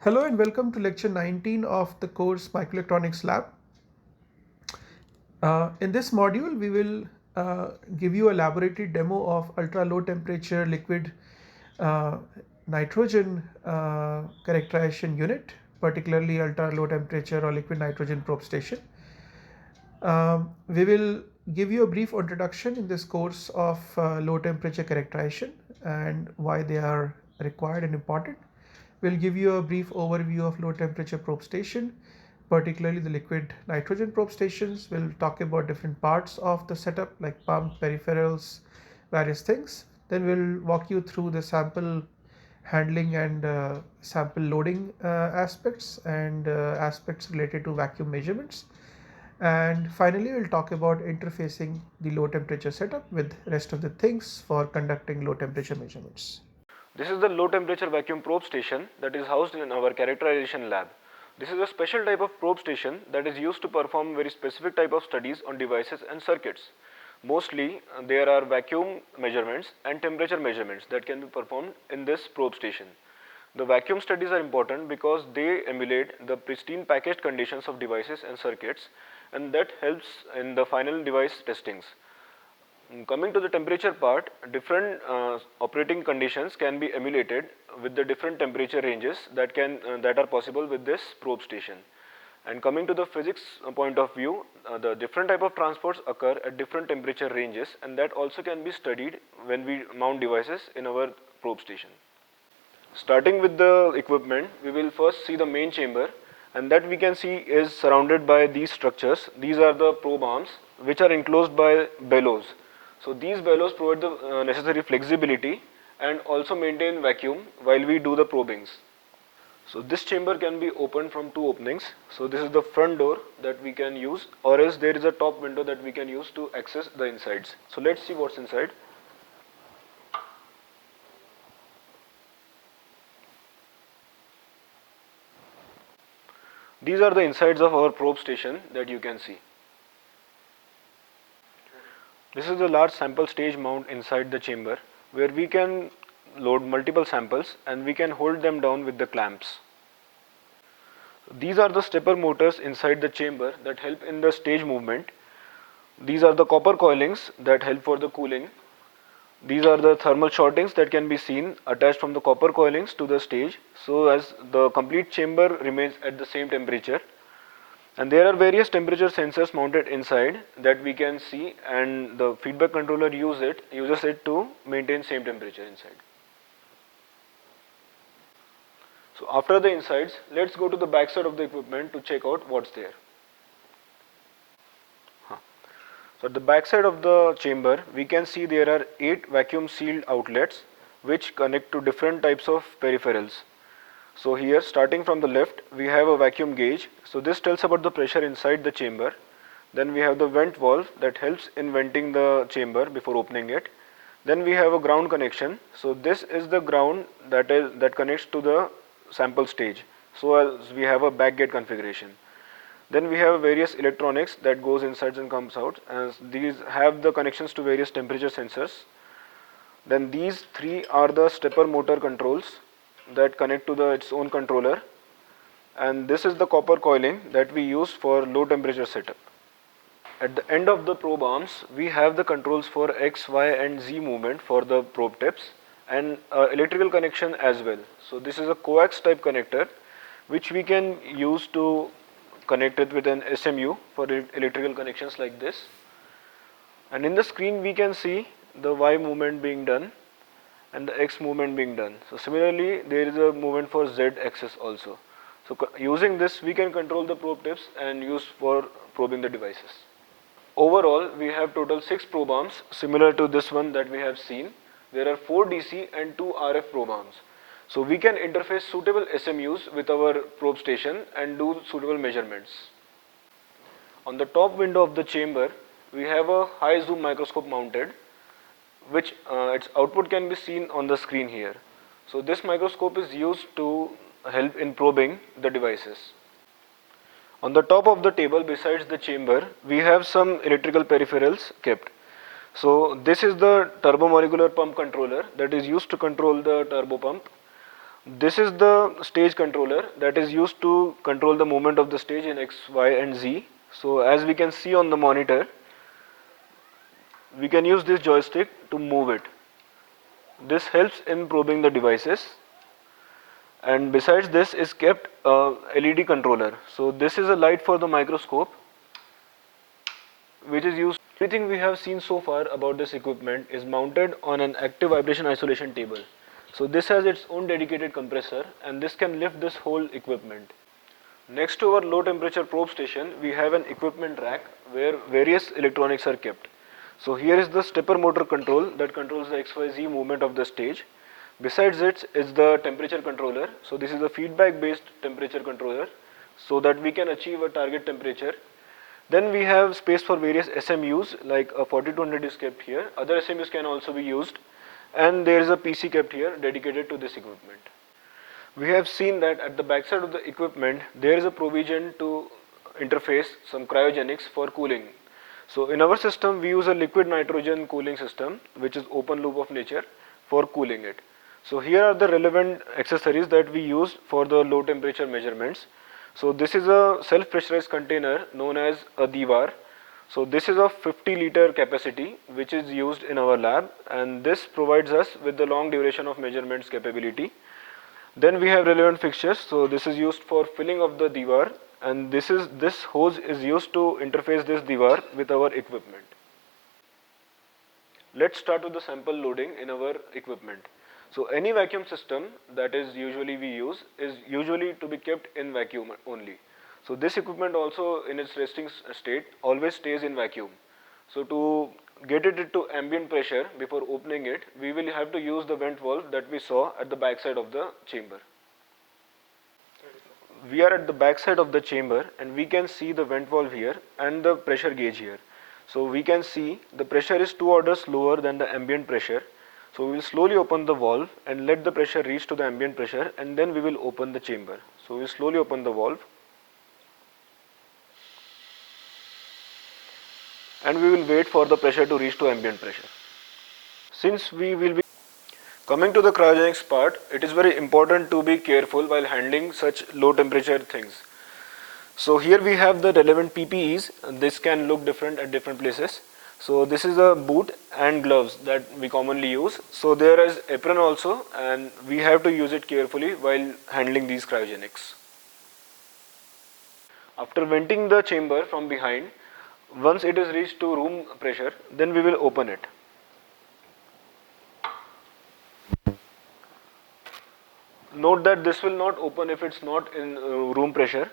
Hello and welcome to lecture 19 of the course Microelectronics Lab. In this module, we will give you a laboratory demo of ultra low temperature liquid uh, nitrogen characterization unit, particularly ultra low temperature or liquid nitrogen probe station. We will give you a brief introduction in this course of low temperature characterization and why they are required and important. We'll give you a brief overview of low temperature probe station, particularly the liquid nitrogen probe stations. We'll talk about different parts of the setup like pump, peripherals, various things. Then we'll walk you through the sample handling and sample loading aspects and aspects related to vacuum measurements. And finally, we'll talk about interfacing the low temperature setup with rest of the things for conducting low temperature measurements. This is the low temperature vacuum probe station that is housed in our characterization lab. This is a special type of probe station that is used to perform very specific type of studies on devices and circuits. Mostly there are vacuum measurements and temperature measurements that can be performed in this probe station. The vacuum studies are important because they emulate the pristine packaged conditions of devices and circuits, and that helps in the final device testings. Coming to the temperature part, different operating conditions can be emulated with the different temperature ranges that are possible with this probe station. And coming to the physics point of view, the different type of transports occur at different temperature ranges, and that also can be studied when we mount devices in our probe station. Starting with the equipment, we will first see the main chamber, and that we can see is surrounded by these structures. These are the probe arms which are enclosed by bellows. So these bellows provide the necessary flexibility and also maintain vacuum while we do the probings. So this chamber can be opened from two openings. So this is the front door that we can use, or else there is a top window that we can use to access the insides. So let's see what's inside. These are the insides of our probe station that you can see. This is the large sample stage mount inside the chamber where we can load multiple samples and we can hold them down with the clamps. These are the stepper motors inside the chamber that help in the stage movement. These are the copper coilings that help for the cooling. These are the thermal shortings that can be seen attached from the copper coilings to the stage, so as the complete chamber remains at the same temperature. And there are various temperature sensors mounted inside that we can see, and the feedback controller uses it to maintain same temperature inside. So after the insides, let's go to the back side of the equipment to check out what's there. So at the back side of the chamber, we can see there are 8 vacuum sealed outlets which connect to different types of peripherals. So here, starting from the left, we have a vacuum gauge. So this tells about the pressure inside the chamber. Then we have the vent valve that helps in venting the chamber before opening it. Then we have a ground connection. So this is the ground that connects to the sample stage. So as we have a backgate configuration. Then we have various electronics that goes inside and comes out, as these have the connections to various temperature sensors. Then these three are the stepper motor controls that connect to its own controller, and this is the copper coiling that we use for low temperature setup. At the end of the probe arms, we have the controls for X, Y and Z movement for the probe tips, and electrical connection as well. So this is a coax type connector which we can use to connect it with an SMU for electrical connections like this. And in the screen we can see the Y movement being done and the X movement being done. So similarly, there is a movement for Z axis also. So using this, we can control the probe tips and use for probing the devices. Overall, we have total 6 probe arms similar to this one that we have seen. There are 4 DC and 2 RF probe arms. So we can interface suitable SMUs with our probe station and do suitable measurements. On the top window of the chamber, we have a high zoom microscope mounted, which its output can be seen on the screen here. So this microscope is used to help in probing the devices. On the top of the table besides the chamber, we have some electrical peripherals kept. So this is the turbomolecular pump controller that is used to control the turbo pump. This is the stage controller that is used to control the movement of the stage in X, Y and Z. So as we can see on the monitor, we can use this joystick to move it. This helps in probing the devices, and besides this is kept a LED controller. So this is a light for the microscope which is used. Everything we have seen so far about this equipment is mounted on an active vibration isolation table. So this has its own dedicated compressor, and this can lift this whole equipment. Next to our low temperature probe station, we have an equipment rack where various electronics are kept. So here is the stepper motor control that controls the XYZ movement of the stage. Besides it is the temperature controller. So this is a feedback based temperature controller so that we can achieve a target temperature. Then we have space for various SMUs, like a 4200 is kept here. Other SMUs can also be used, and there is a PC kept here dedicated to this equipment. We have seen that at the backside of the equipment there is a provision to interface some cryogenics for cooling. So in our system we use a liquid nitrogen cooling system which is open loop of nature for cooling it. So here are the relevant accessories that we use for the low temperature measurements. So this is a self pressurized container known as a Diwar. So this is of 50 liter capacity which is used in our lab, and this provides us with the long duration of measurements capability. Then we have relevant fixtures. So this is used for filling of the Diwar, and this hose is used to interface this Diwar with our equipment. Let's start with the sample loading in our equipment. So any vacuum system that is usually we use is usually to be kept in vacuum only. So this equipment also in its resting state always stays in vacuum. So to get it to ambient pressure before opening it, we will have to use the vent valve that we saw at the back side of the chamber. We are at the back side of the chamber and we can see the vent valve here and the pressure gauge here. So we can see the pressure is 2 orders lower than the ambient pressure. So we will slowly open the valve and let the pressure reach to the ambient pressure, and then we will open the chamber. So we will slowly open the valve and we will wait for the pressure to reach to ambient pressure. Since we will be coming to the cryogenics part, it is very important to be careful while handling such low temperature things. So here we have the relevant PPEs. This can look different at different places. So this is a boot and gloves that we commonly use. So there is apron also, and we have to use it carefully while handling these cryogenics. After venting the chamber from behind, once it is reached to room pressure, then we will open it. Note that this will not open if it's not in room pressure.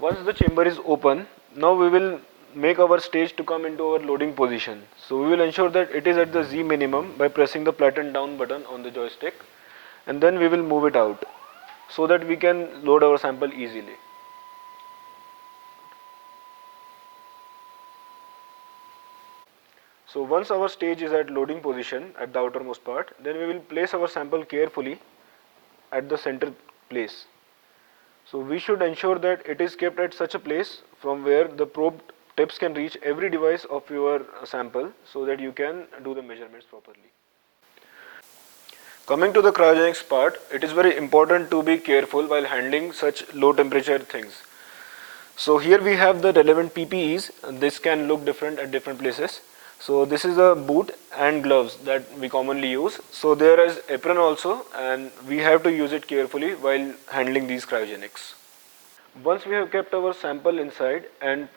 Once the chamber is open, now we will make our stage to come into our loading position. So we will ensure that it is at the Z minimum by pressing the flatten down button on the joystick, and then we will move it out so that we can load our sample easily. So once our stage is at loading position at the outermost part, then we will place our sample carefully at the center place. So we should ensure that it is kept at such a place from where the probe tips can reach every device of your sample so that you can do the measurements properly. Coming to the cryogenics part, it is very important to be careful while handling such low temperature things. So here we have the relevant PPEs. This can look different at different places. So this is a boot and gloves that we commonly use. So there is apron also, and we have to use it carefully while handling these cryogenics. Once we have kept our sample inside and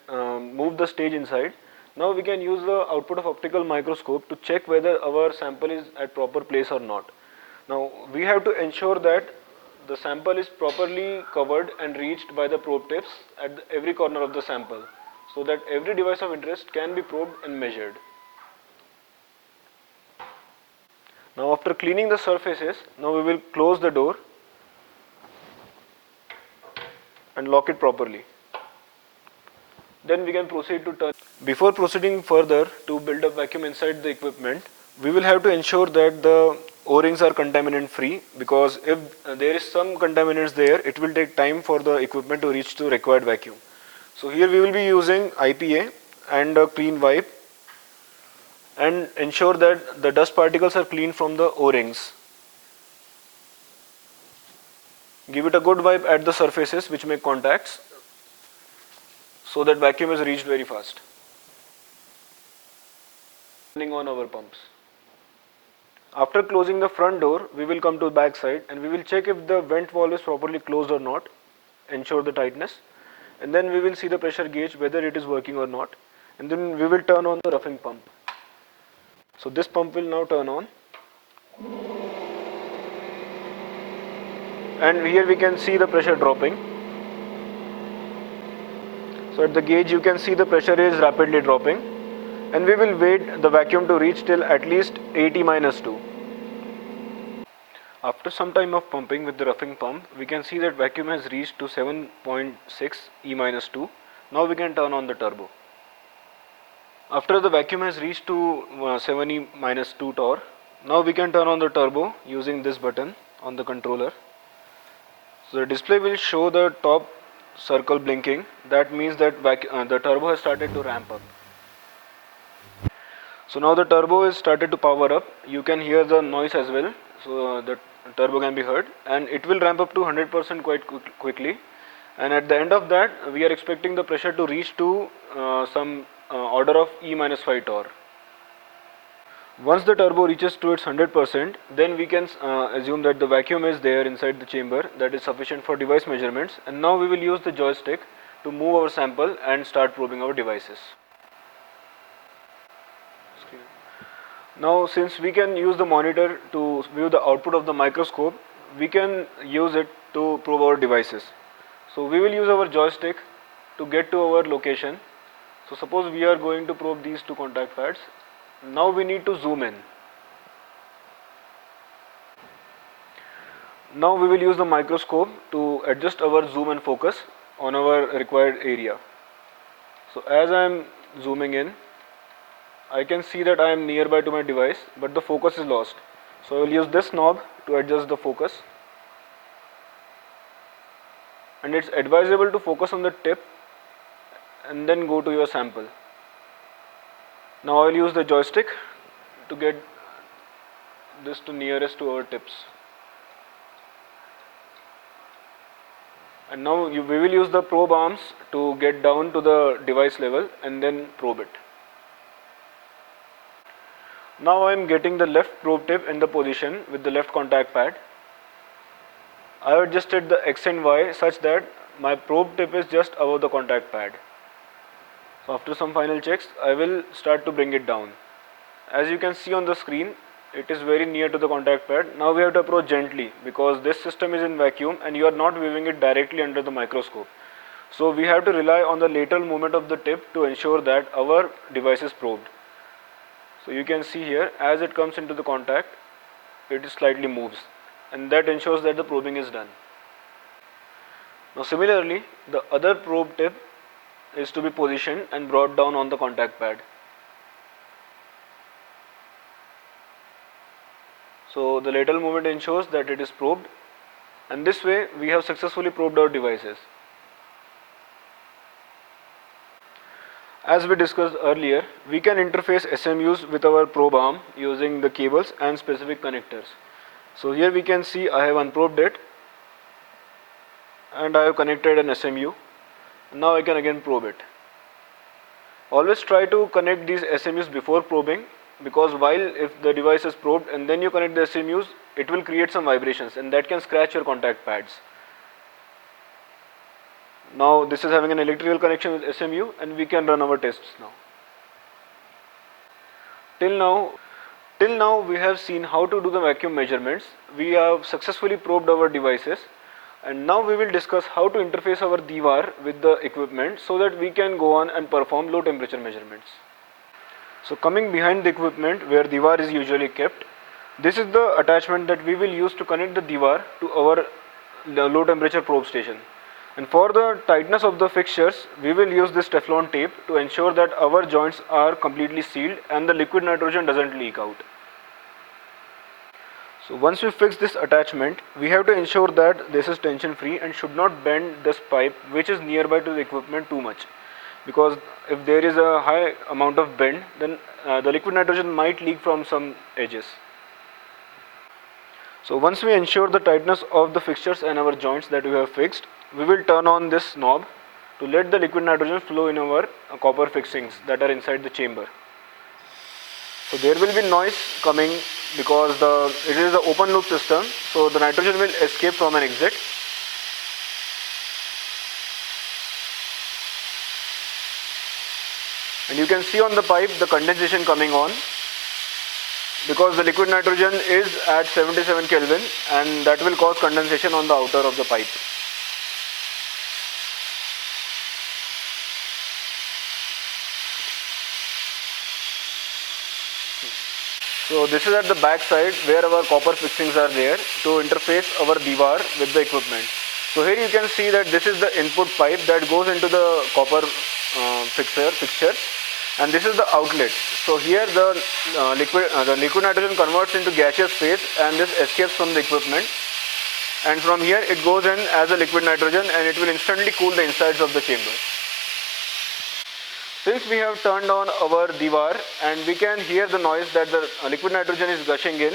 moved the stage inside, now we can use the output of optical microscope to check whether our sample is at proper place or not. Now we have to ensure that the sample is properly covered and reached by the probe tips at every corner of the sample, so that every device of interest can be probed and measured. Now after cleaning the surfaces, now we will close the door and lock it properly. Then we can proceed to turn. Before proceeding further to build up vacuum inside the equipment, we will have to ensure that the O-rings are contaminant free, because if there is some contaminants there, it will take time for the equipment to reach to required vacuum. So here we will be using IPA and a clean wipe, and ensure that the dust particles are clean from the O-rings. Give it a good wipe at the surfaces which make contacts so that vacuum is reached very fast. Turning on our pumps. After closing the front door, we will come to the back side and we will check if the vent valve is properly closed or not, ensure the tightness, and then we will see the pressure gauge whether it is working or not, and then we will turn on the roughing pump. So this pump will now turn on, and here we can see the pressure dropping. So at the gauge you can see the pressure is rapidly dropping, and we will wait the vacuum to reach till at least 80 minus 2. After some time of pumping with the roughing pump, we can see that vacuum has reached to 7.6 E minus 2. Now we can turn on the turbo. After the vacuum has reached to 7 E minus 2 torr, now we can turn on the turbo using this button on the controller. So the display will show the top circle blinking. That means that the turbo has started to ramp up. So now the turbo is started to power up. You can hear the noise as well. So the turbo can be heard, and it will ramp up to 100% quite quickly. And at the end of that, we are expecting the pressure to reach to some order of E minus 5 torr. Once the turbo reaches to its 100%, then we can assume that the vacuum is there inside the chamber that is sufficient for device measurements, and now we will use the joystick to move our sample and start probing our devices. Now since we can use the monitor to view the output of the microscope, we can use it to probe our devices. So we will use our joystick to get to our location. So suppose we are going to probe these two contact pads. Now we need to zoom in. Now we will use the microscope to adjust our zoom and focus on our required area. So as I am zooming in, I can see that I am nearby to my device, but the focus is lost. So I will use this knob to adjust the focus. And it's advisable to focus on the tip and then go to your sample. Now I will use the joystick to get this to nearest to our tips. And now we will use the probe arms to get down to the device level and then probe it. Now I am getting the left probe tip in the position with the left contact pad. I have adjusted the X and Y such that my probe tip is just above the contact pad. So after some final checks, I will start to bring it down. As you can see on the screen, it is very near to the contact pad. Now we have to approach gently because this system is in vacuum and you are not viewing it directly under the microscope. So we have to rely on the lateral movement of the tip to ensure that our device is probed. So you can see here, as it comes into the contact, it slightly moves, and that ensures that the probing is done. Now similarly, the other probe tip is to be positioned and brought down on the contact pad. So the lateral movement ensures that it is probed, and this way we have successfully probed our devices. As we discussed earlier, we can interface SMUs with our probe arm using the cables and specific connectors. So here we can see I have unprobed it and I have connected an SMU. Now I can again probe it. Always try to connect these SMUs before probing, because while if the device is probed and then you connect the SMUs, it will create some vibrations and that can scratch your contact pads. Now this is having an electrical connection with SMU and we can run our tests now. Till now we have seen how to do the vacuum measurements. We have successfully probed our devices, and now we will discuss how to interface our DVAR with the equipment so that we can go on and perform low temperature measurements. So coming behind the equipment where DVAR is usually kept, this is the attachment that we will use to connect the DVAR to our low temperature probe station. And for the tightness of the fixtures, we will use this Teflon tape to ensure that our joints are completely sealed and the liquid nitrogen doesn't leak out. So once we fix this attachment, we have to ensure that this is tension free and should not bend this pipe which is nearby to the equipment too much, because if there is a high amount of bend, then the liquid nitrogen might leak from some edges. So once we ensure the tightness of the fixtures and our joints that we have fixed, we will turn on this knob to let the liquid nitrogen flow in our copper fixings that are inside the chamber. So there will be noise coming because it is an open loop system, so the nitrogen will escape from an exit. And you can see on the pipe the condensation coming on because the liquid nitrogen is at 77 Kelvin and that will cause condensation on the outer of the pipe. So this is at the back side where our copper fixings are there to interface our diwar with the equipment. So here you can see that this is the input pipe that goes into the copper fixture, and this is the outlet. So here the liquid nitrogen converts into gaseous phase and this escapes from the equipment, and from here it goes in as a liquid nitrogen and it will instantly cool the insides of the chamber. Since we have turned on our diwar and we can hear the noise that the liquid nitrogen is gushing in,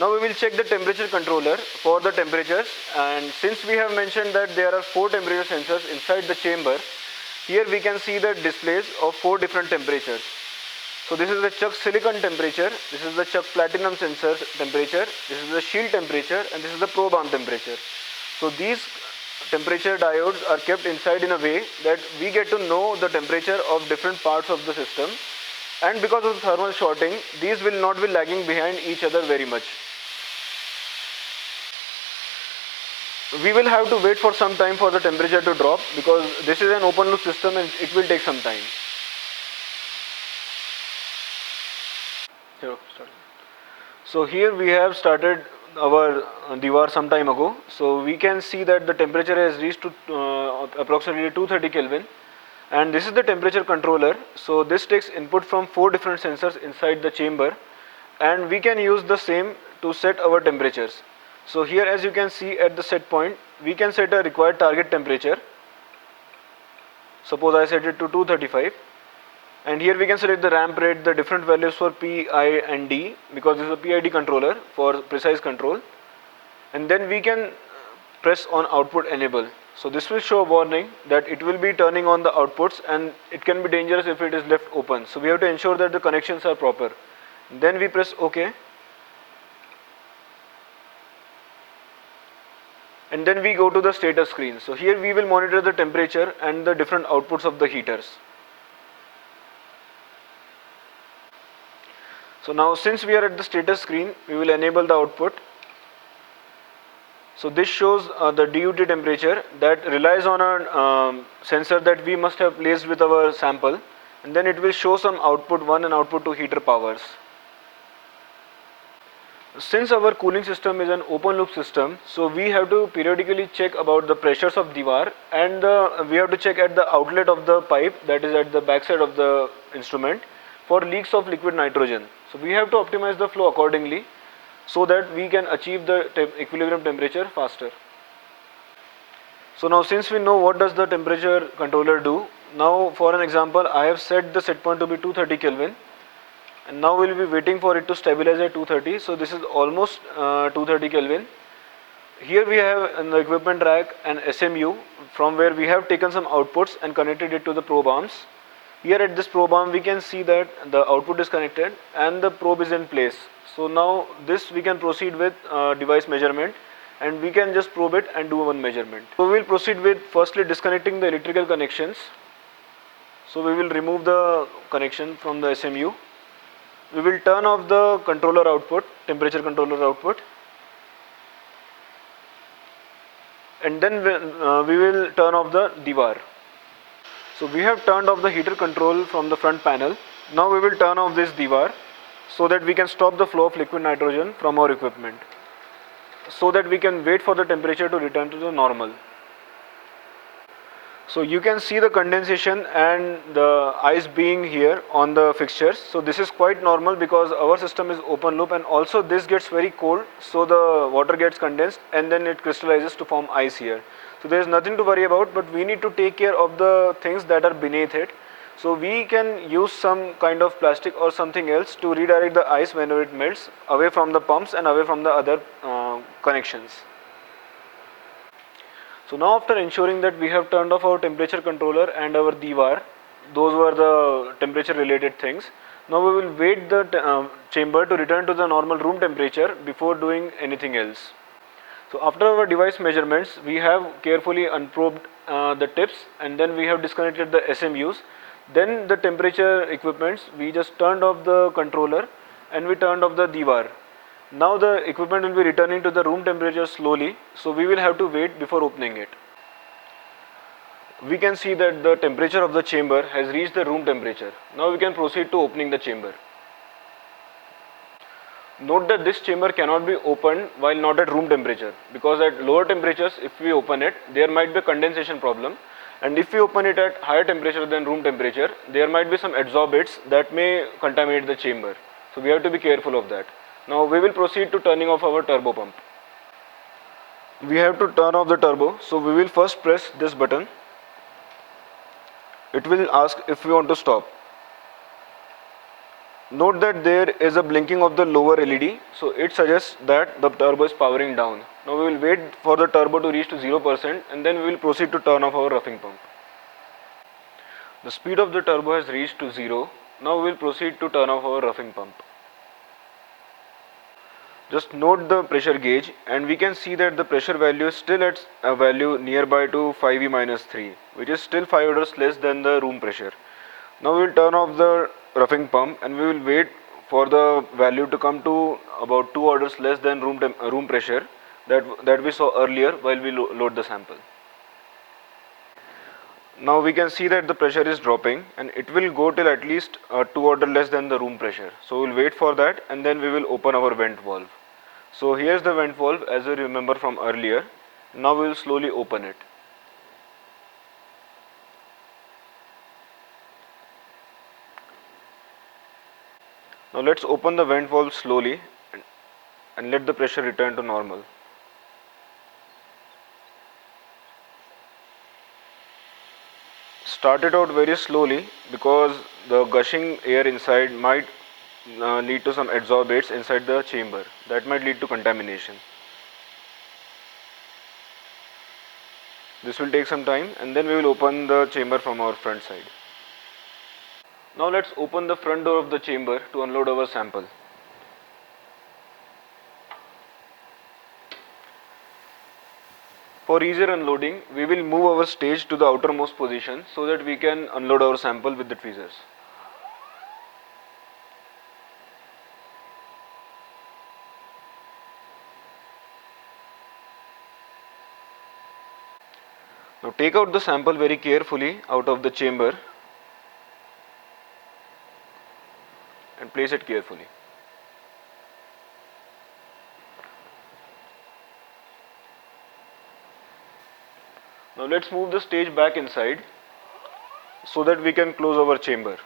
now we will check the temperature controller for the temperatures, and since we have mentioned that there are 4 temperature sensors inside the chamber, here we can see the displays of 4 different temperatures. So this is the chuck silicon temperature, this is the chuck platinum sensor temperature, this is the shield temperature, and this is the probe arm temperature. So these temperature diodes are kept inside in a way that we get to know the temperature of different parts of the system, and because of the thermal shorting, these will not be lagging behind each other very much. We will have to wait for some time for the temperature to drop because this is an open loop system and it will take some time. So here we have started our diwar some time ago. So we can see that the temperature has reached to approximately 230 Kelvin, and this is the temperature controller. So this takes input from 4 different sensors inside the chamber, and we can use the same to set our temperatures. So here, as you can see at the set point, we can set a required target temperature. Suppose I set it to 235, and here we can select the ramp rate, the different values for P, I and D, because this is a PID controller for precise control, and then we can press on output enable. So this will show a warning that it will be turning on the outputs and it can be dangerous if it is left open. So we have to ensure that the connections are proper. Then we press OK, and then we go to the status screen. So here we will monitor the temperature and the different outputs of the heaters. So now, since we are at the status screen, we will enable the output. So this shows the DUT temperature that relies on a sensor that we must have placed with our sample, and then it will show some output 1 and output 2 heater powers. Since our cooling system is an open loop system, so we have to periodically check about the pressures of diwar, and we have to check at the outlet of the pipe, that is at the back side of the instrument, for leaks of liquid nitrogen. So we have to optimize the flow accordingly so that we can achieve the equilibrium temperature faster. So now, since we know what does the temperature controller do, now for an example, I have set the set point to be 230 Kelvin, and now we will be waiting for it to stabilize at 230. So this is almost 230 Kelvin. Here we have in the equipment rack an SMU from where we have taken some outputs and connected it to the probe arms. Here at this probe arm we can see that the output is connected and the probe is in place. So now this we can proceed with device measurement, and we can just probe it and do one measurement. So we will proceed with firstly disconnecting the electrical connections. So we will remove the connection from the SMU. We will turn off the controller output, temperature controller output, and then we will turn off the diwar. So we have turned off the heater control from the front panel. Now we will turn off this diwar so that we can stop the flow of liquid nitrogen from our equipment, so that we can wait for the temperature to return to the normal. So you can see the condensation and the ice being here on the fixtures. So this is quite normal because our system is open loop, and also this gets very cold, so the water gets condensed and then it crystallizes to form ice here. So there is nothing to worry about, but we need to take care of the things that are beneath it. So we can use some kind of plastic or something else to redirect the ice whenever it melts away from the pumps and away from the other connections. So now after ensuring that we have turned off our temperature controller and our DVAR, those were the temperature related things. Now we will wait the chamber to return to the normal room temperature before doing anything else. So after our device measurements, we have carefully unprobed the tips, and then we have disconnected the SMUs. Then the temperature equipments, we just turned off the controller and we turned off the DVAR. Now the equipment will be returning to the room temperature slowly, so we will have to wait before opening it. We can see that the temperature of the chamber has reached the room temperature. Now we can proceed to opening the chamber. Note that this chamber cannot be opened while not at room temperature, because at lower temperatures, if we open it, there might be a condensation problem, and if we open it at higher temperature than room temperature, there might be some adsorbates that may contaminate the chamber. So we have to be careful of that. Now we will proceed to turning off our turbo pump. We have to turn off the turbo, so we will first press this button. It will ask if we want to stop. Note that there is a blinking of the lower LED, so it suggests that the turbo is powering down. Now we will wait for the turbo to reach to 0% and then we will proceed to turn off our roughing pump. The speed of the turbo has reached to 0. Now we will proceed to turn off our roughing pump. Just note the pressure gauge, and we can see that the pressure value is still at a value nearby to 5e minus 3, which is still 5 orders less than the room pressure. Now we will turn off the roughing pump and we will wait for the value to come to about 2 orders less than room pressure that we saw earlier while we load the sample. Now we can see that the pressure is dropping and it will go till at least 2 orders less than the room pressure. So we will wait for that and then we will open our vent valve. So here's the vent valve as you remember from earlier. Now we will slowly open it. Now let's open the vent valve slowly and let the pressure return to normal. Start it out very slowly because the gushing air inside might lead to some adsorbates inside the chamber. That might lead to contamination. This will take some time and then we will open the chamber from our front side. Now let's open the front door of the chamber to unload our sample. For easier unloading, we will move our stage to the outermost position so that we can unload our sample with the tweezers. Now take out the sample very carefully out of the chamber and place it carefully. Now let's move the stage back inside so that we can close our chamber.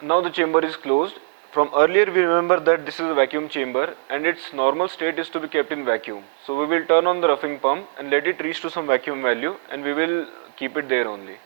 Now the chamber is closed. From earlier we remember that this is a vacuum chamber and its normal state is to be kept in vacuum. So we will turn on the roughing pump and let it reach to some vacuum value and we will keep it there only.